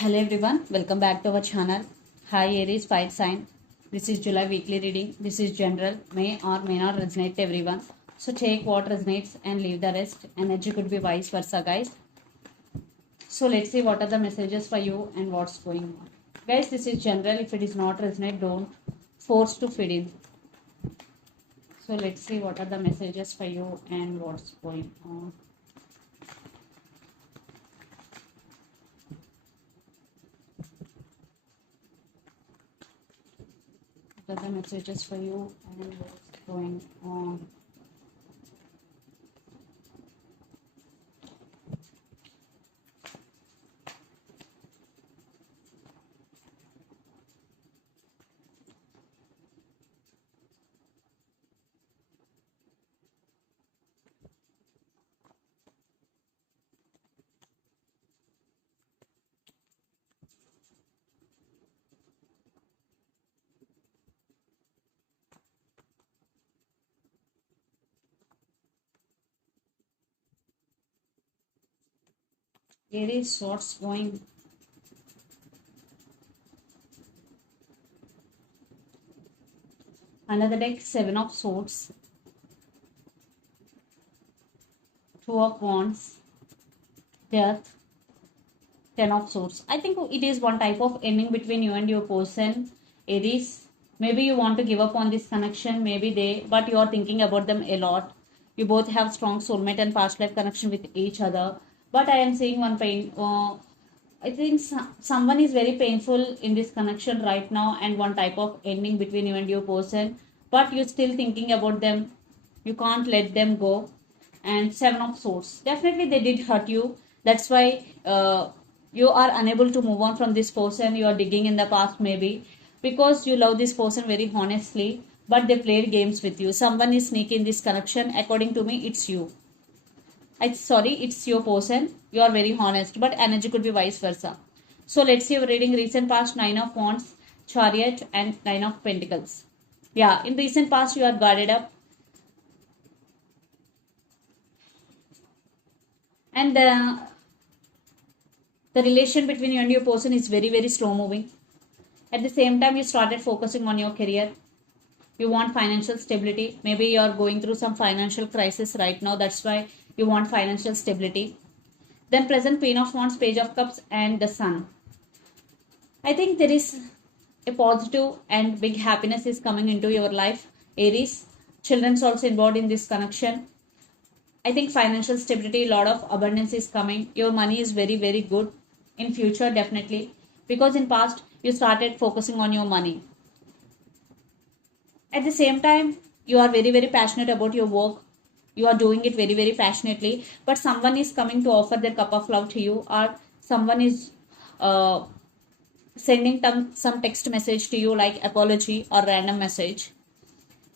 Hello everyone, welcome back to our channel. Hi Aries Fire Sign. This is July weekly reading. This is general, may or may not resonate to everyone. So take what resonates and leave the rest. Energy could be vice versa, guys. So let's see what are the messages for you and what's going on. Guys, this is general. If it is not resonate, don't force to fit in. So let's see what are the messages for you and what's going on. What are the messages for you and what's going on. Aries, what's going. Another deck, Seven of Swords, Two of Wands, Death, Ten of Swords. I think it is one type of ending between you and your person, Aries. Maybe you want to give up on this connection, maybe but you are thinking about them a lot. You both have strong soulmate and past life connection with each other. But I am seeing one pain. I think someone is very painful in this connection right now, and one type of ending between you and your person. But you're still thinking about them. You can't let them go. And Seven of Swords. Definitely, they did hurt you. That's why you are unable to move on from this person. You are digging in the past, maybe because you love this person very honestly, but they played games with you. Someone is sneaking this connection. According to me, it's you. It's your person. You are very honest, but energy could be vice versa. So let's see. We're reading recent past, Nine of Wands, Chariot, and Nine of Pentacles. Yeah, in recent past, you are guarded up, and the relation between you and your person is very, very slow moving. At the same time, you started focusing on your career. You want financial stability. Maybe you are going through some financial crisis right now. That's why you want financial stability. Then present, Queen of Wands, Page of Cups, and the Sun. I think there is a positive and big happiness is coming into your life, Aries. Children's also involved in this connection. I think financial stability, a lot of abundance is coming. Your money is very, very good in future, definitely. Because in past, you started focusing on your money. At the same time, you are very, very passionate about your work. You are doing it very, very passionately. But someone is coming to offer their cup of love to you, or someone is sending some text message to you like apology or random message.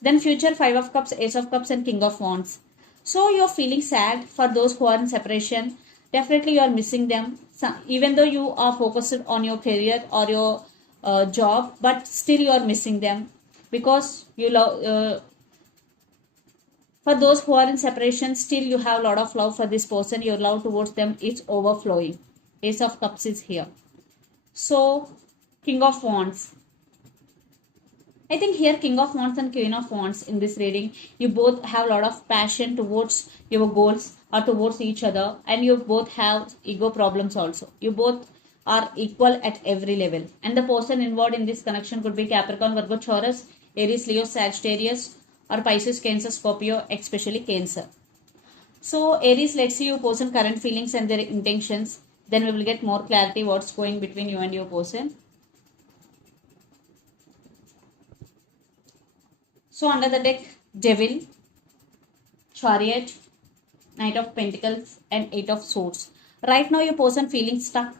Then future, Five of Cups, Ace of Cups, and King of Wands. So you're feeling sad for those who are in separation. Definitely you are missing them. So, even though you are focused on your career or your job, but still you are missing them because you love. For those who are in separation, still you have a lot of love for this person. Your love towards them is overflowing. Ace of Cups is here. So, King of Wands. I think here King of Wands and Queen of Wands in this reading, you both have a lot of passion towards your goals or towards each other, and you both have ego problems also. You both are equal at every level. And the person involved in this connection could be Capricorn, Virgo, Taurus, Aries, Leo, Sagittarius, or Pisces, Cancer, Scorpio, especially Cancer. So Aries, let's see your person current feelings and their intentions. Then we will get more clarity what's going between you and your person. So under the deck, Devil, Chariot, Knight of Pentacles, and Eight of Swords. Right now your person feeling stuck,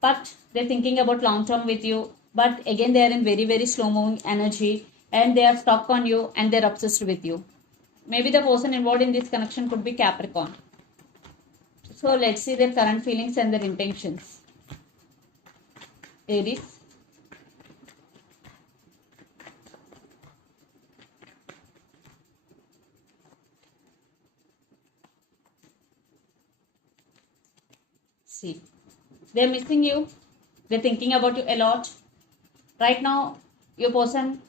but they're thinking about long term with you. But again, they are in very, very slow moving energy, and they are stuck on you and they're obsessed with you. Maybe the person involved in this connection could be Capricorn. So let's see their current feelings and their intentions. Aries. See, they're missing you. They're thinking about you a lot. Right now, your person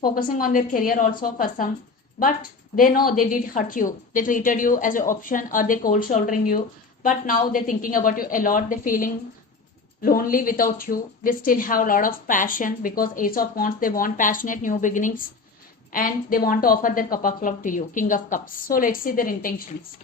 focusing on their career also for some, but they know they did hurt you. They treated you as an option or they cold shouldering you, but now they're thinking about you a lot. They're feeling lonely without you. They still have a lot of passion because Ace of Wands, they want passionate new beginnings and they want to offer their cup of love to you, King of Cups. So let's see their intentions.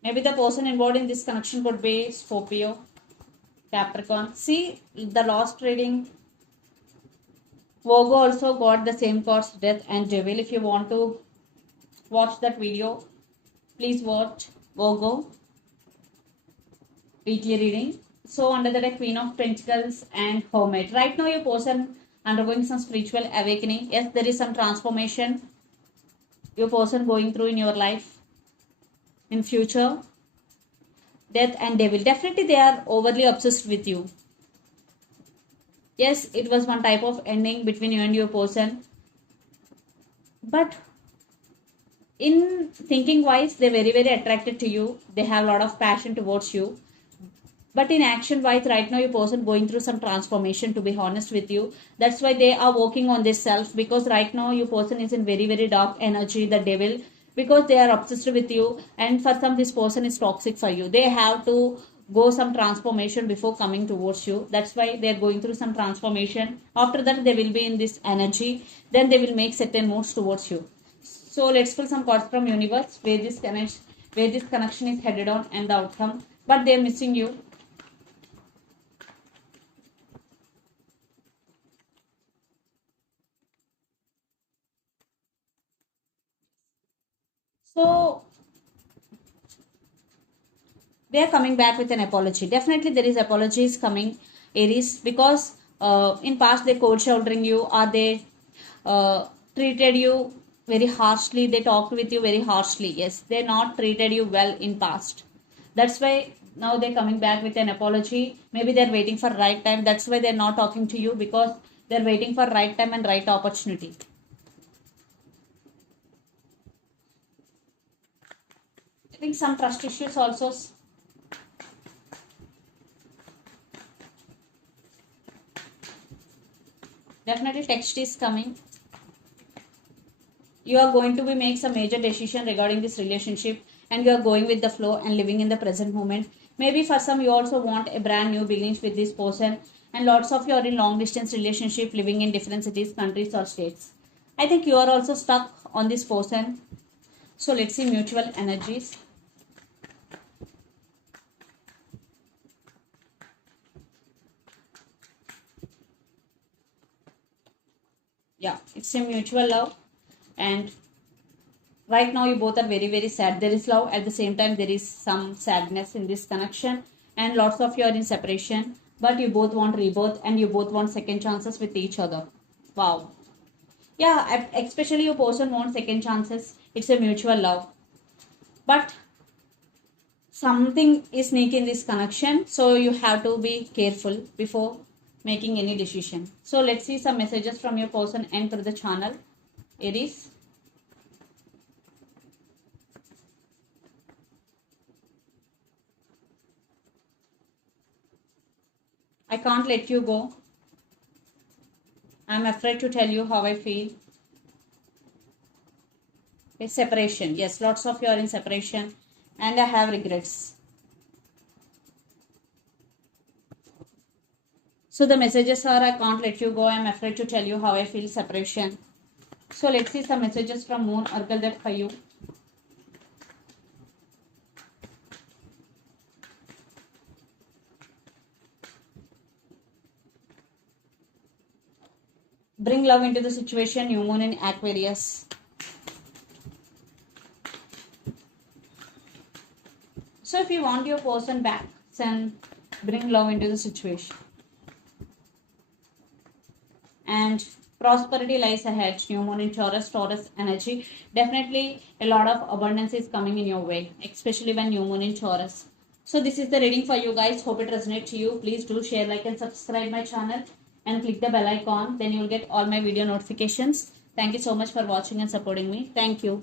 Maybe the person involved in this connection could be Scorpio, Capricorn. See the last reading. Virgo also got the same cards, Death and Devil. If you want to watch that video, please watch Virgo weekly reading. So under the deck, Queen of Pentacles and Hermit. Right now your person undergoing some spiritual awakening. Yes, there is some transformation your person going through in your life in future. Death and Devil. Definitely they are overly obsessed with you. Yes, it was one type of ending between you and your person. But in thinking wise, they're very, very attracted to you. They have a lot of passion towards you. But in action wise, right now your person going through some transformation, to be honest with you. That's why they are working on this self, because right now your person is in very, very dark energy, the devil, because they are obsessed with you, and for some this person is toxic for you. They have to go some transformation before coming towards you. That's why they are going through some transformation. After that they will be in this energy, then they will make certain moves towards you. So let's pull some cards from universe where this connection is headed on and the outcome. But they are missing you. So they are coming back with an apology. Definitely there is apologies coming, Aries, because in past they cold shouldering you, or they treated you very harshly. They talked with you very harshly. Yes, they not treated you well in past. That's why now they're coming back with an apology. Maybe they're waiting for right time. That's why they're not talking to you, because they're waiting for right time and right opportunity. I think some trust issues also. Definitely text is coming. You are going to be make some major decision regarding this relationship, and you are going with the flow and living in the present moment. Maybe for some you also want a brand new beginnings with this person, and lots of you are in long distance relationship living in different cities, countries or states. I think you are also stuck on this person. So let's see mutual energies. Yeah, it's a mutual love, and right now you both are very, very sad. There is love, at the same time there is some sadness in this connection, and lots of you are in separation, but you both want rebirth and you both want second chances with each other. Wow. Yeah, especially your person wants second chances. It's a mutual love, but something is sneak in this connection, so you have to be careful before making any decision. So let's see some messages from your person and through the channel, Aries. I can't let you go. I'm afraid to tell you how I feel. It's separation. Yes, lots of you are in separation, and I have regrets. So the messages are, I can't let you go. I'm afraid to tell you how I feel, separation. So let's see some messages from Moon Oracle that for you. Bring love into the situation, new moon in Aquarius. So if you want your person back, then bring love into the situation. And prosperity lies ahead, new moon in Taurus energy. Definitely a lot of abundance is coming in your way, especially when new moon in Taurus. So this is the reading for you guys. Hope it resonates to you. Please do share, like and subscribe my channel and click the bell icon. Then you will get all my video notifications. Thank you so much for watching and supporting me. Thank you.